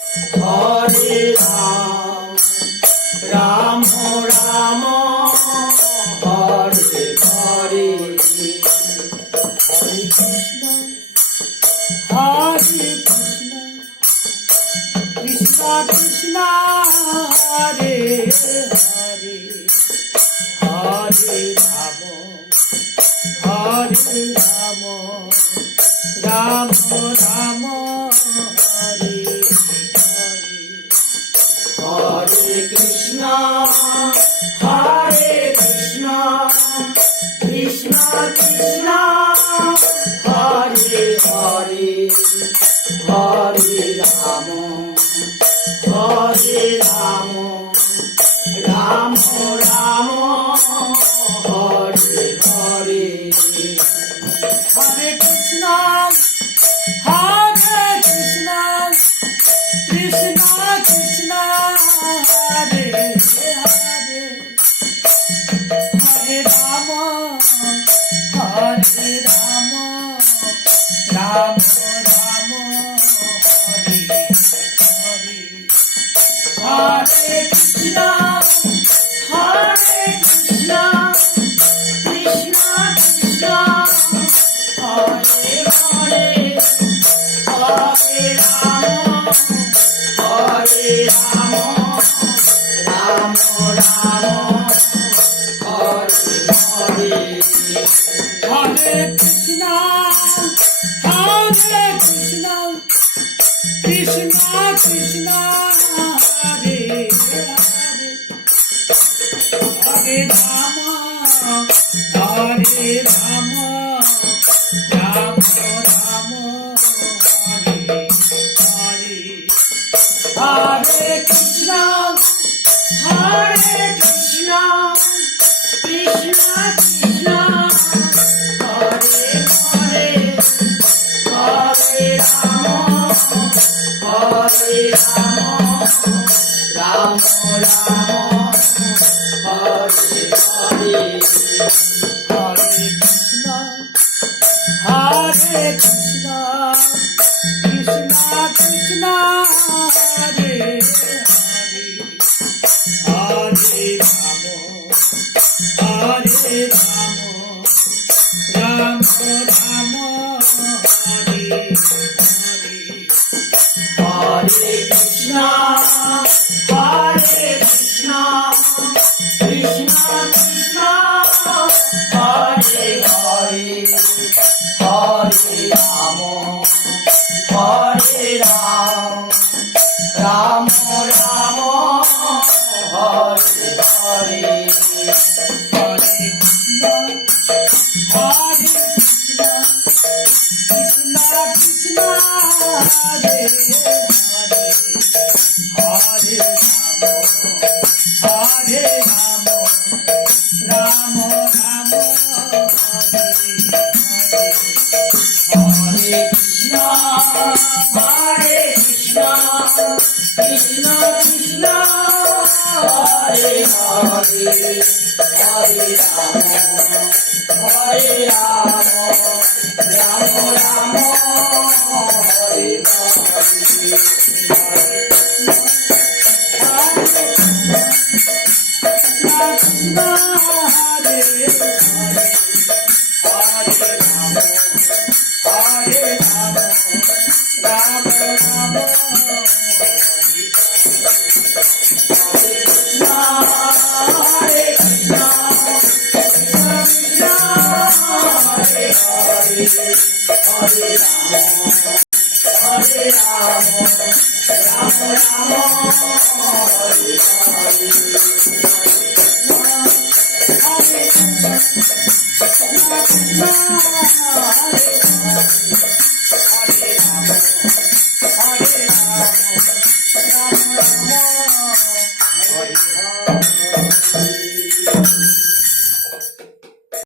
Hare Ram Ram Ram Hare Hare Hare Krishna Krishna Krishna Hare Hare Hare Ram Ram Ram Hare Hare Hare Krishna Krishna Krishna Hare Hare Hare Ram Ram Ram Hare Hare Hare Krishna Krishna Krishna Hare Hare Hare Ram Ram Ram Hare Hare Hare Krishna Krishna Krishna Hare Hare Hare Ram Ram Ram Hare Hare Hare Krishna Krishna Krishna Hare Hare Hare Ram Ram Ram Hare Hare Hare Krishna Krishna Krishna Hare Hare Hare Ram Ram Ram Hare Hare Hare Krishna Krishna Krishna Hare Hare Hare Ram Ram Ram Hare Hare Hare Krishna Krishna Krishna Hare Hare Hare Ram Ram Ram Hare Hare Hare Krishna Krishna Krishna Hare Hare Hare Ram Ram Ram Hare Hare Hare Krishna Krishna Krishna Hare Hare Hare Ram Ram Ram Hare Hare Krishna Hare Hare Hare Ram Ram Ram Hare Krishna Hare Ram Ram Ram Hare Hare